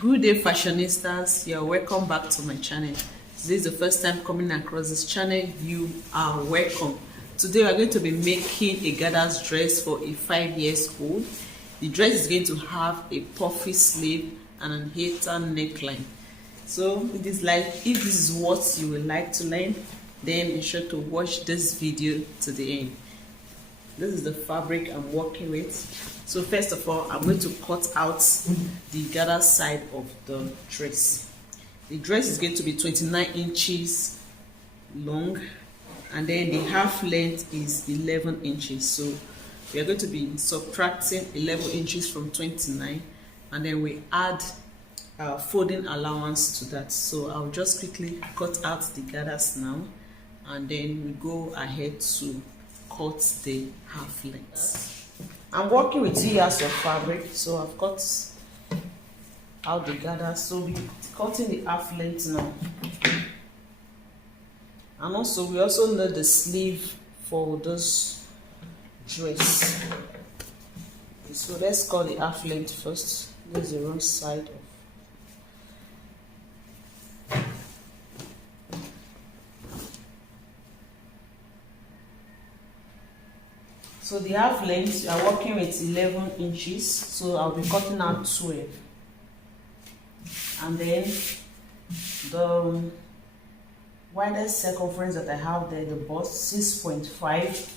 Good day, fashionistas. You're welcome back to my channel. If this is the first time coming across this channel, you are welcome. Today we're going to be making a gathers dress for a 5-year-old. The dress is going to have a puffy sleeve and an hater neckline. So if this is what you would like to learn, then be sure to watch this video to the end. This is the fabric I'm working with. So first of all, I'm going to cut out the gather side of the dress. The dress is going to be 29 inches long, and then the half length is 11 inches. So we are going to be subtracting 11 inches from 29, and then we add folding allowance to that. So I'll just quickly cut out the gathers now, and then we go ahead to cut the half length. I'm working with 2 yards of fabric, so I've cut out the gathers. So we're cutting the half length now, and also we also need the sleeve for this dress. So let's cut the half length first. This is the wrong side of. So the half length, we are working with 11 inches, so I'll be cutting out 12. And then the widest circumference that I have there, the bust, 6.5.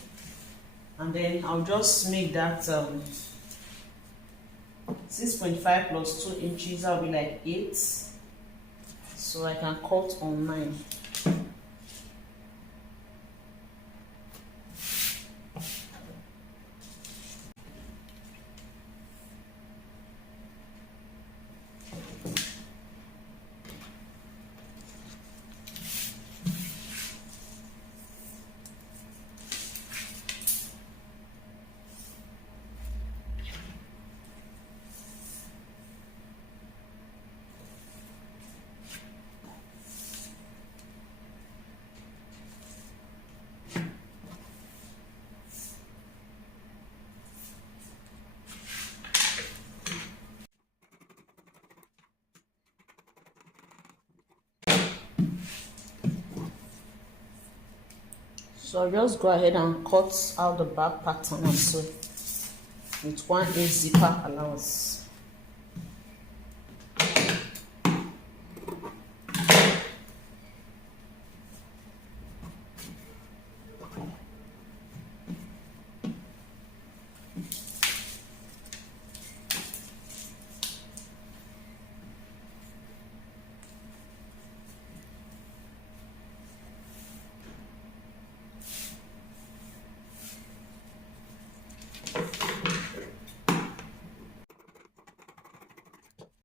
And then I'll just make that 6.5 plus 2 inches, that'll be like 8. So I can cut on 9. So I'll just go ahead and cut out the back pattern also with 1/8 zipper allowance.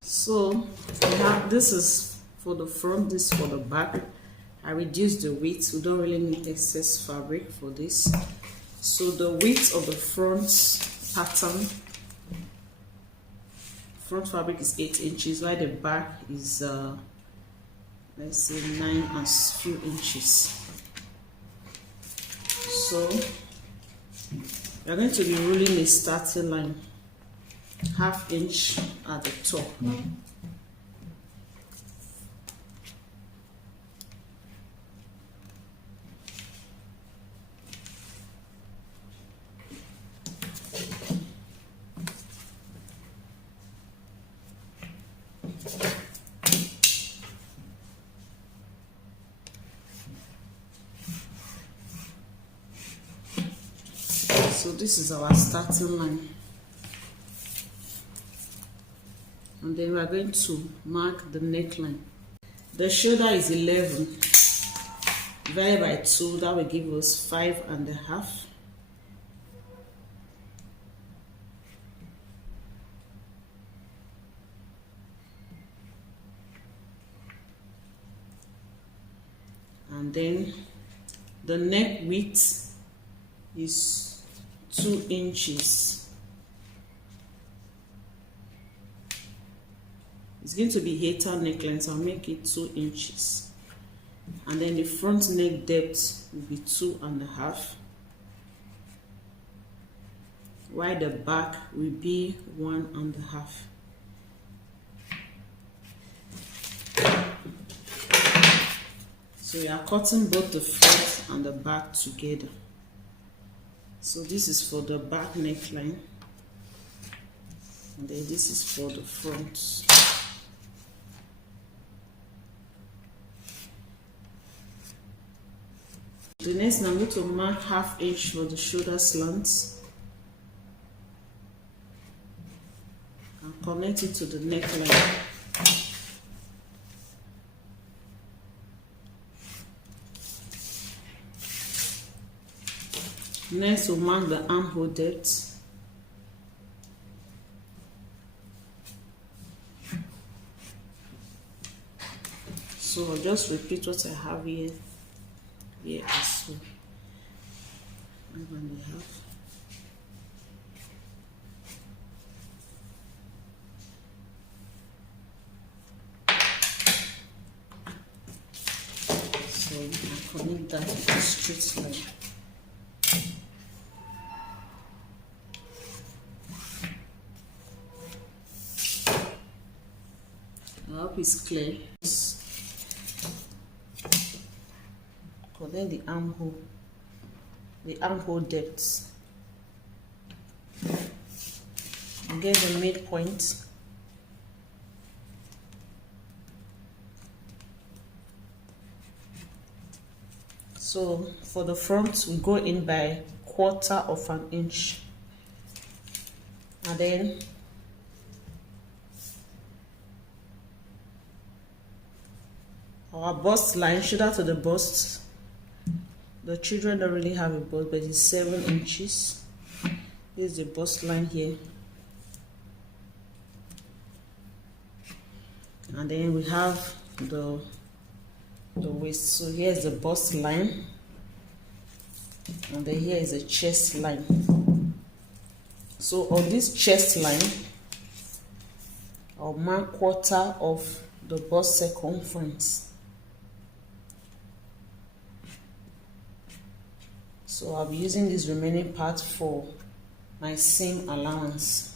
So this is for the front, this for the back. I reduced the width. We don't really need excess fabric for this. So the width of the front pattern, front fabric is 8 inches, while the back is let's say 9 and few inches. So we're going to be ruling a starting line, 1/2 inch at the top. So this is our starting line. And then we are going to mark the neckline. The shoulder is 11 divided by 2, that will give us 5.5. And then the neck width is 2 inches. It's going to be hater neckline, so I'll make it 2 inches. And then the front neck depth will be 2.5. while the back will be 1.5. So we are cutting both the front and the back together. So this is for the back neckline, and then this is for the front. The next, I'm going to mark 1/2 inch for the shoulder slant and connect it to the neckline. Next, we'll mark the armhole depth. So I'll just repeat what I have here as well. 5.5. So I'll connect that with a straight line. I hope it's clear. Connect the armhole depth. Get the midpoint. So for the front, we go in by 1/4 inch, and then our bust line, shoulder to the bust. The children don't really have a bust, but it's 7 inches. Here's the bust line here. And then we have the waist. So here's the bust line. And then here is the chest line. So on this chest line, I'll mark 1/4 of the bust circumference. So I'll be using this remaining part for my seam allowance.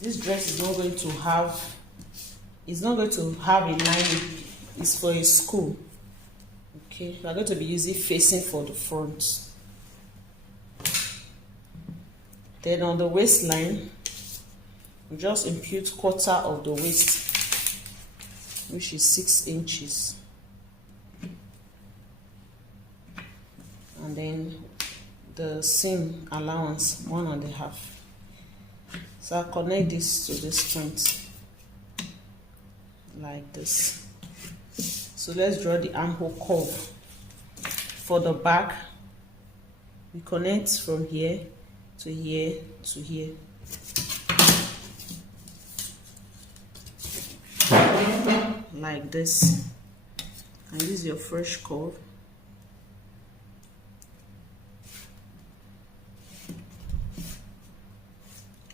This dress is not going to have, a lining. It's for a school. Okay, we're going to be using facing for the front. Then on the waistline, we just impute 1/4 of the waist, which is 6 inches. And then the seam allowance, 1.5. So I'll connect this to this point like this. So let's draw the armhole curve. For the back, we connect from here to here to here. Like this. And use your fresh curve.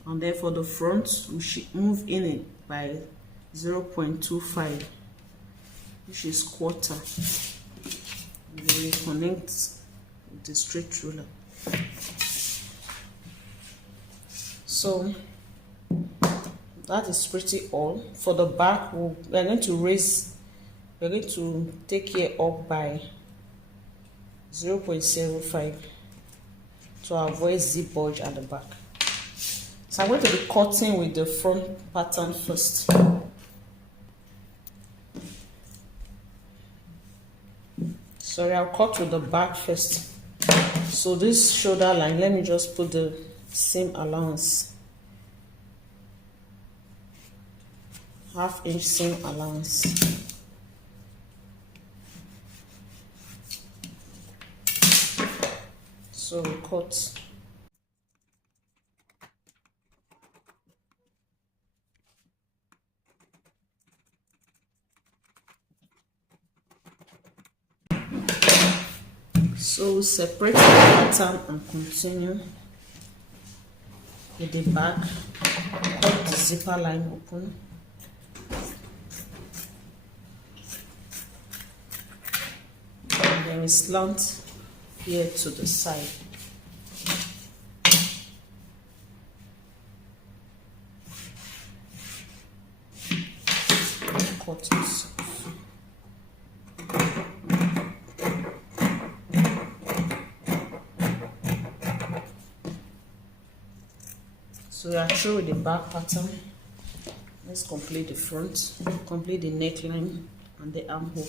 And then for the front, we should move in it by 0.25, which is 1/4. Then we connect with the straight ruler. So that is pretty all. For the back, we're going to take it up by 0.75 to avoid zip bulge at the back. So I'm going to be cutting with the front pattern first. Sorry, I'll cut with the back first. So this shoulder line, let me just put the seam allowance. 1/2 inch seam allowance. So we cut. So separate the pattern and continue with the back. Cut the zipper line open. And then we slant here to the side. Cut this off. So we are through with the back pattern. Let's complete the front, complete the neckline and the armhole.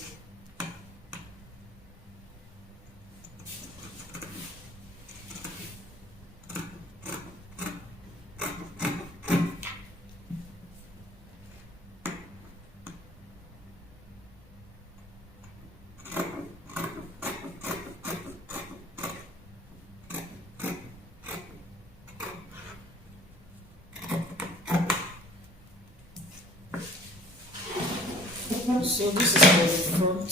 So this is for the front.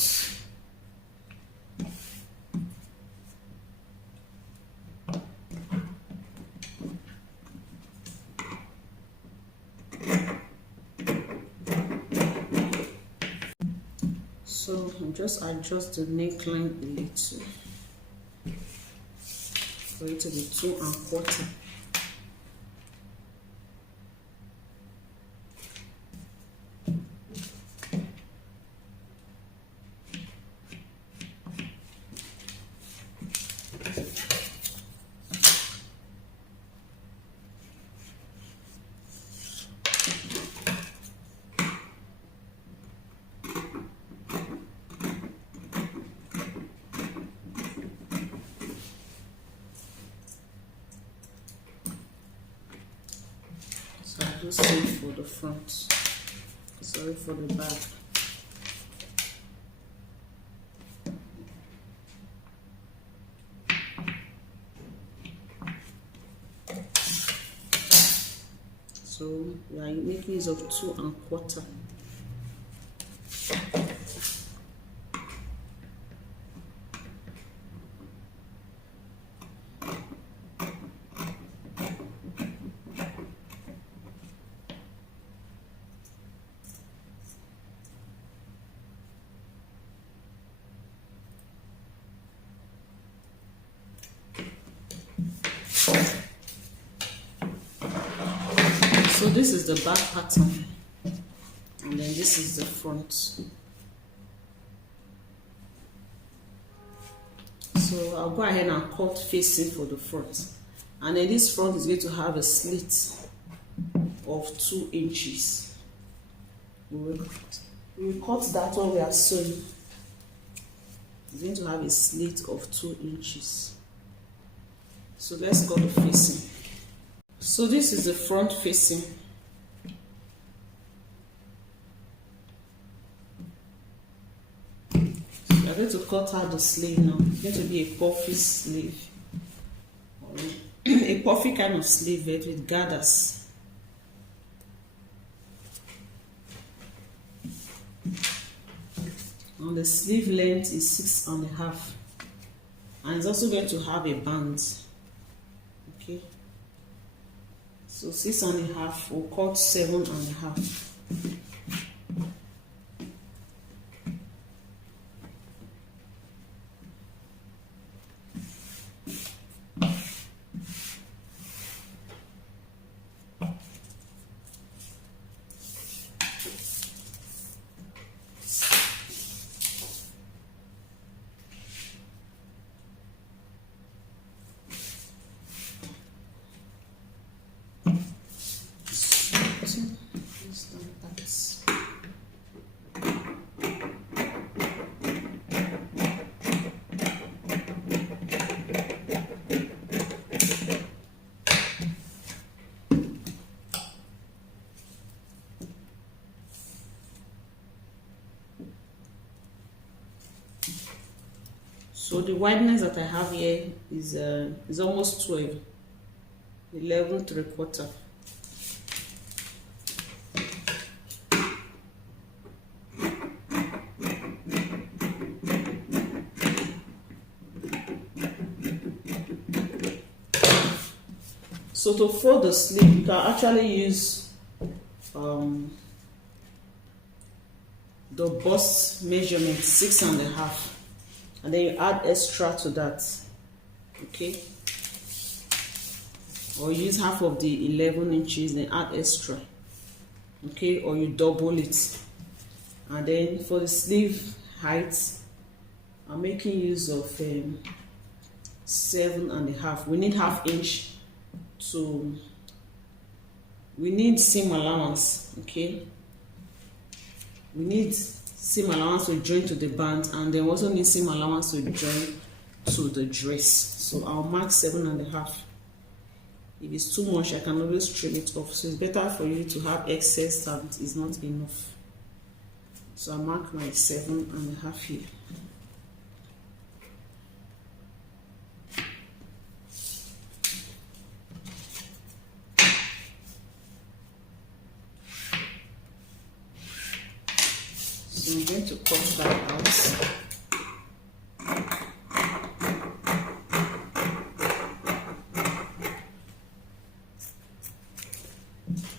So I'll just adjust the neckline a little for it to be 2 1/4. So I'll just same for the front, sorry for the back. So we are making use of 2 1/4. So this is the back pattern, and then this is the front. So I'll go ahead and cut facing for the front, and then this front is going to have a slit of 2 inches. We cut that when we are sewing. It's going to have a slit of 2 inches. So let's cut the facing. So this is the front facing. So we are going to cut out the sleeve now. It's going to be a puffy sleeve, or a puffy kind of sleeve with gathers. And the sleeve length is 6 1/2, and it's also going to have a band. Okay. So 6 1/2, we'll cut 7 1/2. So the wideness that I have here is almost 12, 11 3/4. So to fold the sleeve, you can actually use the bust measurement 6 1/2. And then you add extra to that, okay? Or use half of the 11 inches and add extra, okay? Or you double it. And then for the sleeve height, I'm making use of 7 1/2. We need 1/2 inch to we need seam allowance. Okay, we need seam allowance to join to the band, and then also need seam allowance to join to the dress. So I'll mark 7.5. If it's too much, I can always trim it off. So it's better for you to have excess than it is not enough. So I mark my 7.5 here. So I'm going to cut that out.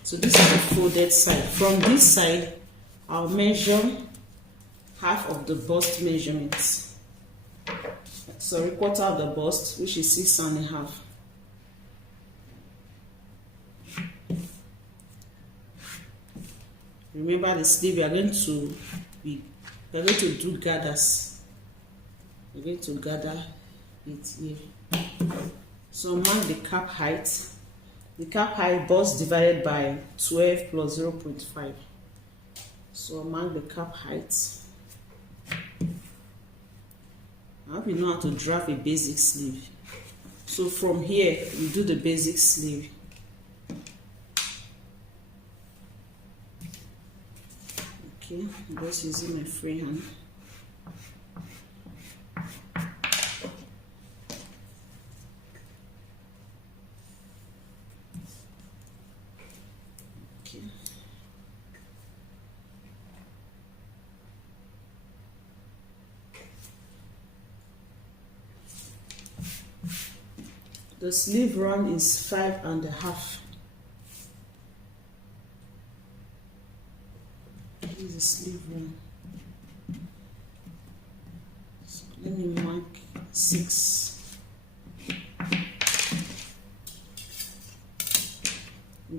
So this is the folded side. From this side, I'll measure half of the bust measurements. Sorry, quarter of the bust, which is 6.5. Remember the sleeve, we are going to do gathers. We're going to gather it here. So mark the cap height. The cap height bust divided by 12 plus 0.5. So mark the cap height. I hope you know how to draft a basic sleeve. So from here, you do the basic sleeve. Okay, I'm just using my free hand. Okay. The sleeve round is 5.5. This is the sleeve round. So let me mark 6.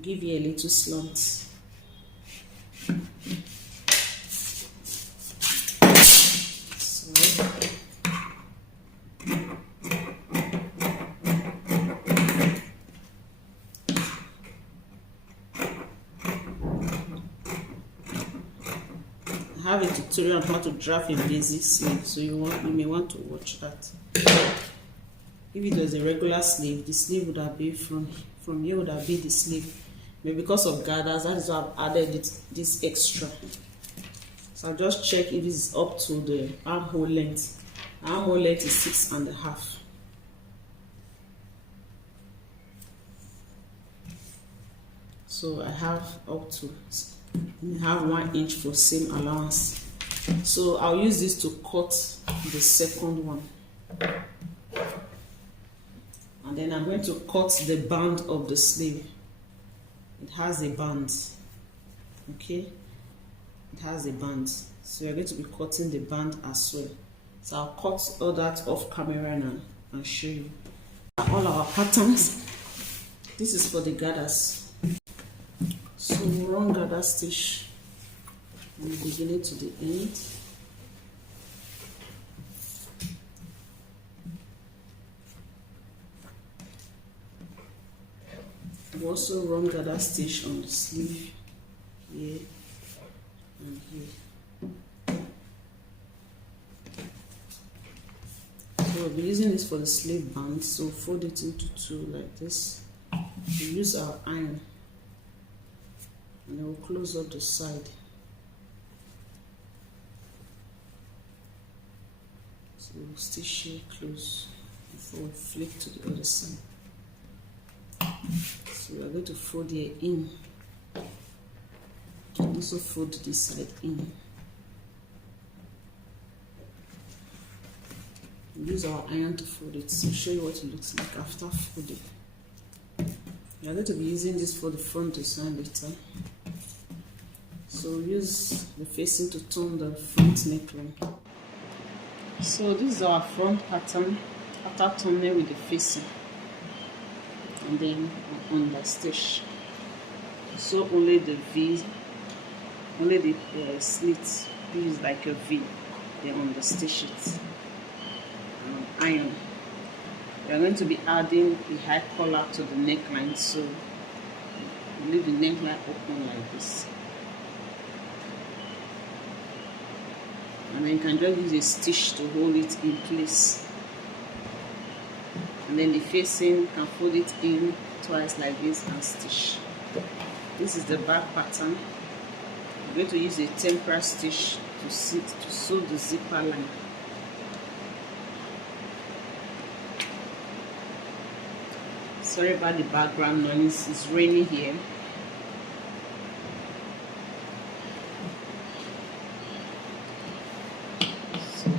Give you a little slant. I have a tutorial on how to draft a basic sleeve, so you may want to watch that. If it was a regular sleeve, the sleeve would have been from here would have been the sleeve. But because of gathers, that is why I've added this extra. So I'll just check if it's up to the armhole length. The armhole length is 6.5. So I have up to, I have 1 inch for seam allowance. So I'll use this to cut the second one. And then I'm going to cut the band of the sleeve. It has a band. Okay? It has a band. So we're going to be cutting the band as well. So I'll cut all that off camera now and show you. All our patterns. This is for the gathers. So run gather stitch from the beginning to the end. We also run gather stitch on the sleeve here and here. So we'll be using this for the sleeve band. So fold it into 2 like this. We use our iron. And then we'll close up the side. So we'll stitch here close before we flip to the other side. So we are going to fold here in. And also fold this side in. We'll use our iron to fold it. So I'll show you what it looks like after folding. We are going to be using this for the front design later. So use the facing to turn the front neckline. So this is our front pattern after turning with the facing, and then on the stitch. So only the V, only the slit is like a V. Then on the stitch it iron. We are going to be adding a high collar to the neckline, so leave the neckline open like this, and then you can just use a stitch to hold it in place. And then the facing, you can fold it in twice like this and stitch. This is the back pattern. I'm going to use a temporary stitch to sew the zipper line. Sorry about the background noise, it's raining here. So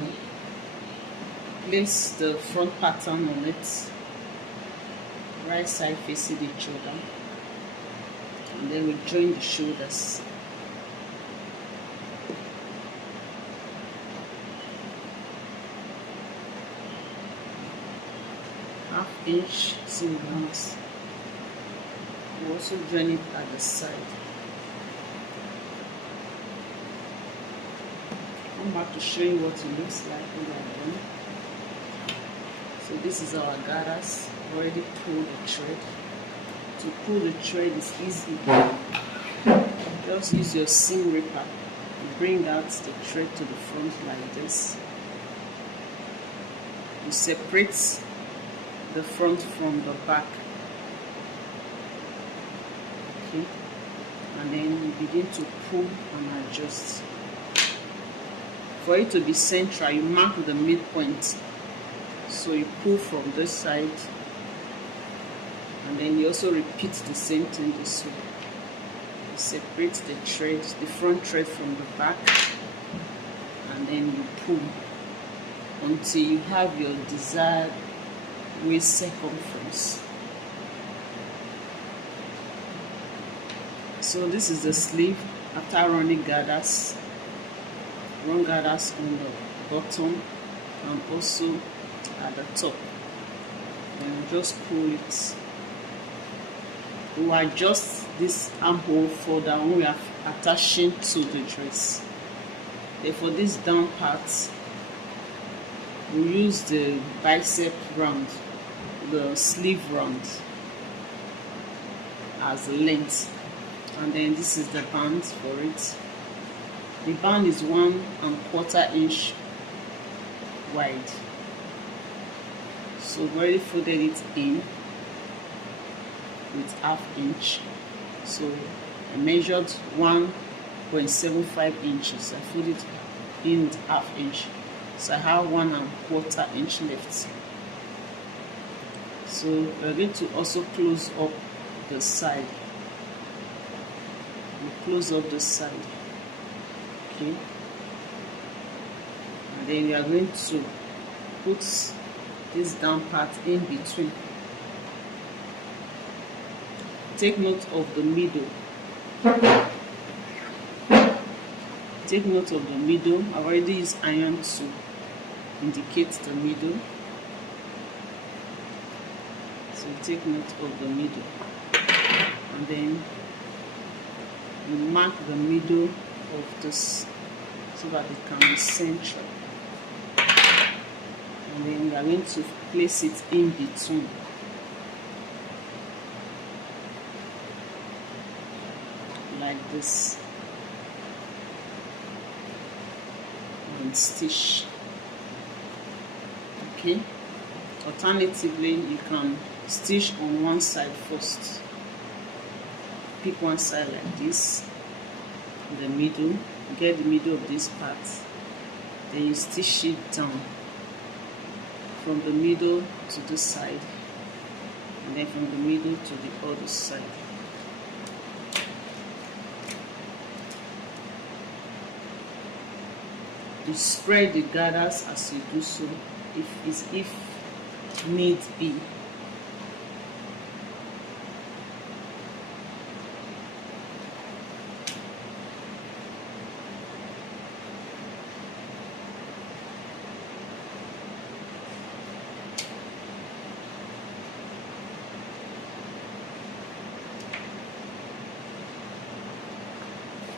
place the front pattern on it, right side facing each other, and then we join the shoulders. Half-inch seam allowance. We also join it at the side. Come back to show you what it looks like when we are done. So this is our gathers. Already pulled the thread. To pull the thread is easy. Just use your seam ripper and bring out the thread to the front like this. You separate the front from the back. Okay, and then you begin to pull and adjust. For it to be central, you mark the midpoint. So you pull from this side, and then you also repeat the same thing this way. You separate the thread, the front thread from the back, and then you pull until you have your desired waist circumference. So this is the sleeve after running gathers. Run gathers on the bottom and also at the top. And just pull it. We will adjust this armhole further when we are attaching to the dress. Then for this down part, we use the bicep round, the sleeve round as the length, and then this is the band for it. The band is 1¼ inch wide. So we've already folded it in with ½ inch. So I measured 1.75 inches. I folded it in with ½ inch. So I have 1¼ inch left. So we're going to also close up the side. We close up the side. Okay. And then we are going to put this down part in between. Take note of the middle. Take note of the middle. I've already used iron to indicate the middle. So take note of the middle. And then you mark the middle of this so that it can be central. And then we are going to place it in between. Like this. And stitch. Okay. Alternatively, you can stitch on one side first. Pick one side like this, the middle, get the middle of this part, then you stitch it down from the middle to this side, and then from the middle to the other side. You spread the gathers as you do so, if need be.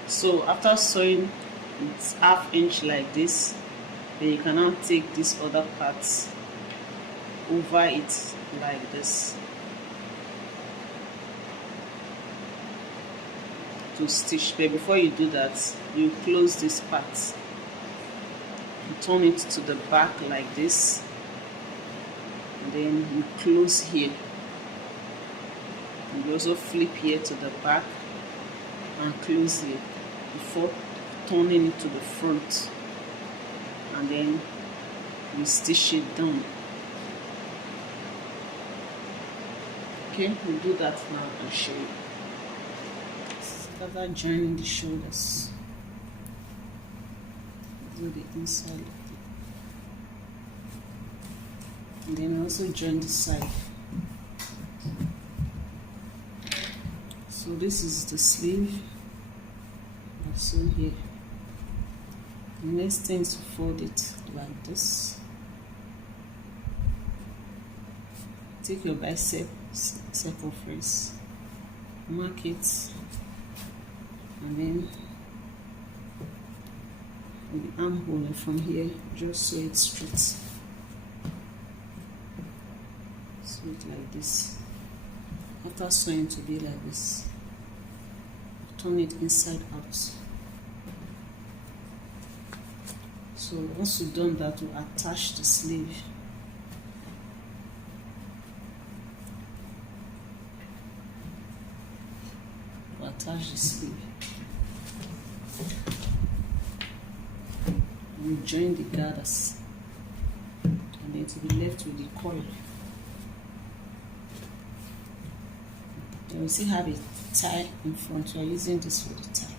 So after sewing it's ½ inch like this, then you can now take this other part over it like this. to stitch, but before you do that, you close this part. You turn it to the back like this, and then you close here. And you also flip here to the back and close here before turning it to the front, and then you stitch it down. Okay, we'll do that now and show you. After joining the shoulders, do the inside of it, and then also join the side. So this is the sleeve. So here, the next thing is to fold it like this. Take your bicep circumference, mark it, and then the armhole from here, just sew it straight. Sew it like this. After sewing to be like this, turn it inside out. So once you've done that, we'll attach the sleeve. We'll attach the sleeve. And we join the gathers. And then to be left with the collar. Then we still have a tie in front. We are using this for the tie.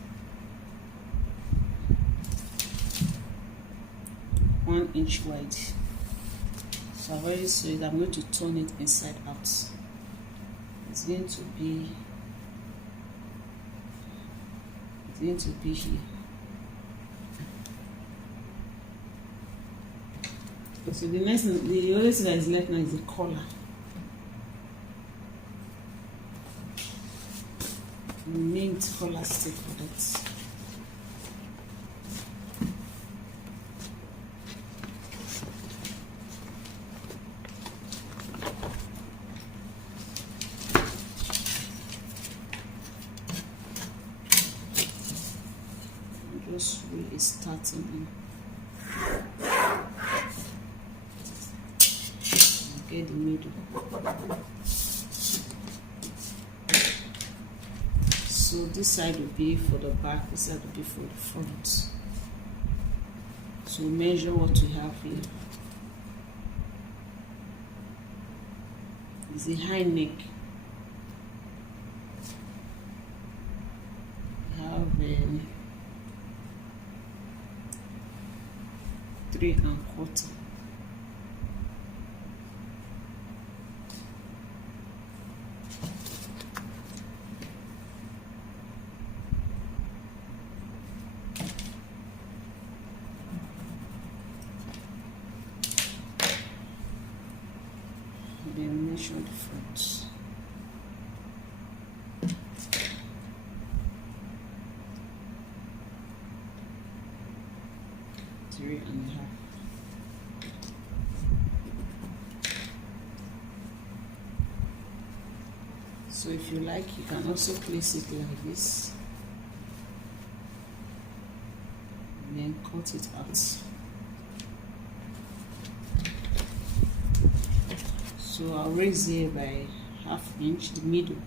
1 inch wide. So I've already sewed it. I'm going to turn it inside out. It's going to be here. So the only thing that is left now is the collar. We named collar stick for that. Just really starting in. Get the middle. So this side will be for the back, this side will be for the front. So measure what we have here. It's a high neck. We have 3 1/4. Then measure the front. Three and a half. So if you like, you can also place it like this and then cut it out. So I'll raise here by 1/2 inch, the middle,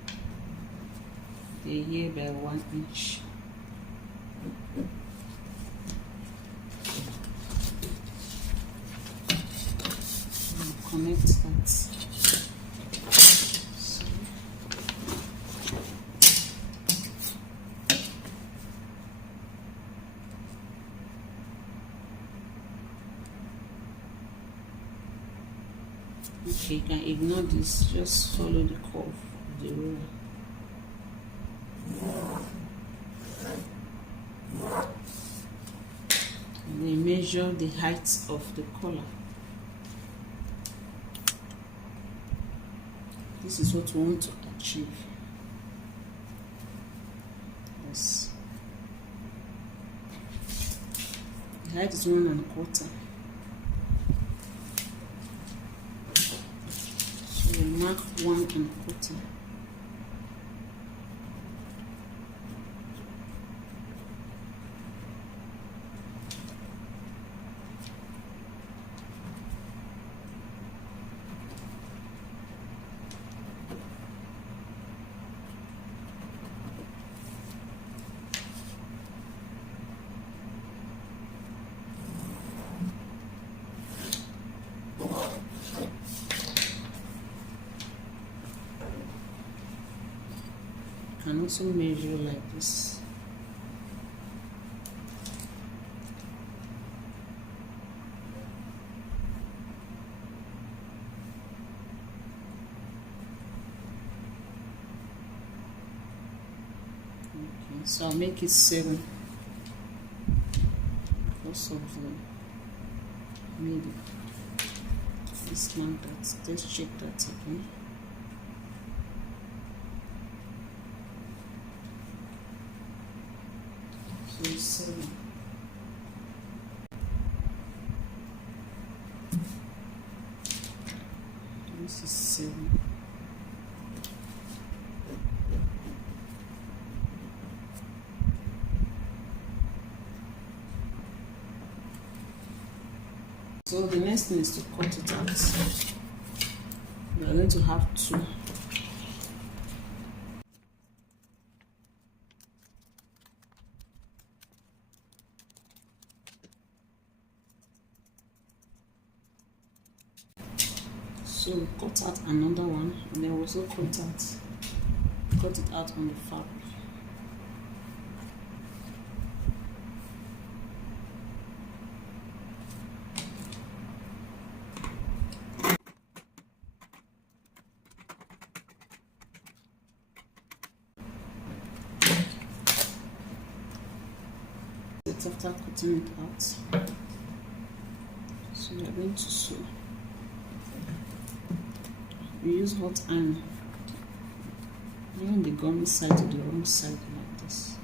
here by 1 inch. And connect that. So, okay, you can ignore this, just follow the curve of the roll. And then measure the height of the collar. This is what we want to achieve. Yes. The height is 1 1/4. So we mark 1 1/4. also measure like this. Okay, so I'll make it 7 because of the maybe this one. Let's check that again. So 7. This is 7. So the next thing is to cut it out. We are going to have 2. So we cut out another one, and then we also cut it out on the fabric. After cutting it out, so we are going to sew. We use hot iron, even the gum side to the wrong side like this.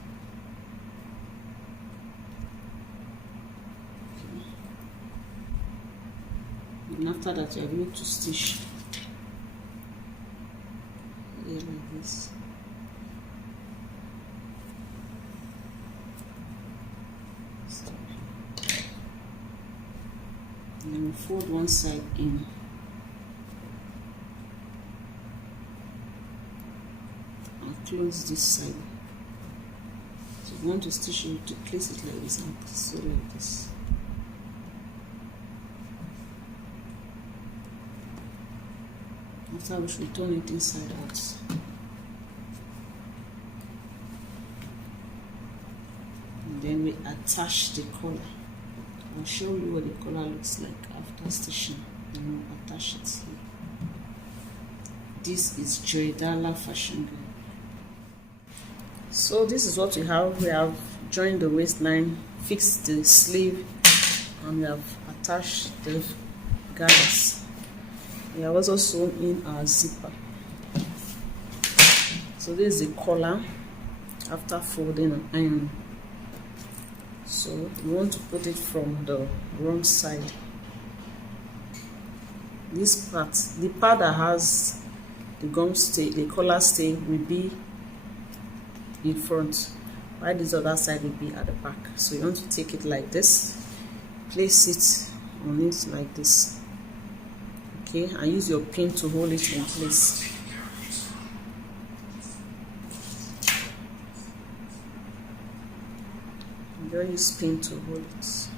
Okay. And after that, you are going to stitch here like this. And then we fold one side in. And close this side. So if you want to stitch it, to place it like this and sew like this. After we should turn it inside out. And then we attach the collar. I'll show you what the collar looks like after stitching, and we'll attach it here. This is Joydala Fashion Girl. So this is what we have. We have joined the waistline, fixed the sleeve, and we have attached the gathers. We have also sewn in our zipper. So this is the collar after folding and ironing. So we want to put it from the wrong side. This part, the part that has the gum stay, the collar stay, will be in front, while this other side will be at the back. So you want to take it like this, place it on it like this, okay, and use your pin to hold it in place. Just use pin to hold it.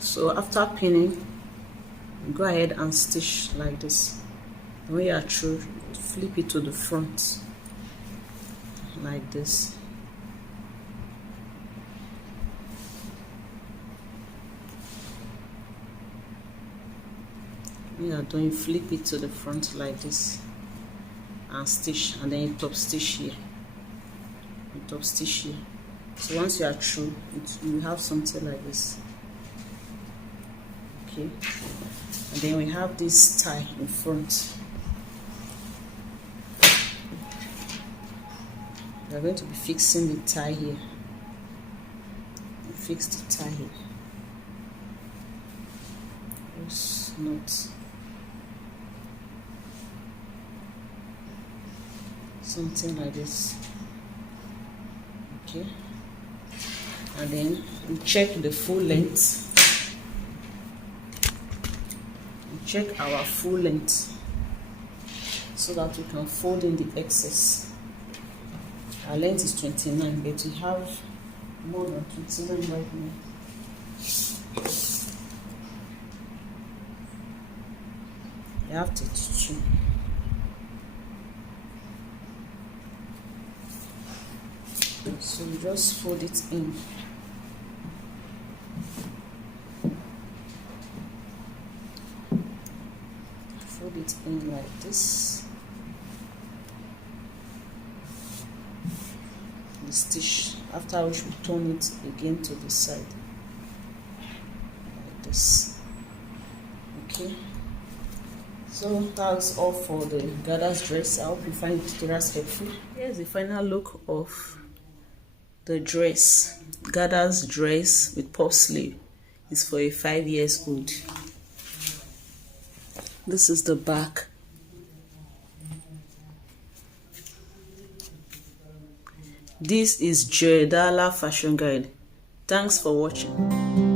So after pinning, go ahead and stitch like this. When you are through, flip it to the front like this. When you are done, you flip it to the front like this and stitch, and then you top stitch here. You top stitch here. So once you are through, you have something like this. Okay, and then we have this tie in front. We are going to be fixing the tie here. Fix the tie here. Just not something like this. Okay, and then we check the full length. We check our full length so that we can fold in the excess. Our length is 29, but we have more than 29 right now. I have 32. So we just fold it in. Fold it in like this. The stitch, after which we turn it again to the side like this. Okay, so that's all for the Gada's dress. I hope you find the tutorials helpful. Here's the final look of the dress. Gada's dress with puff sleeve is for a 5-year-old. This is the back. This is Joydala Fashion Guide. Thanks for watching.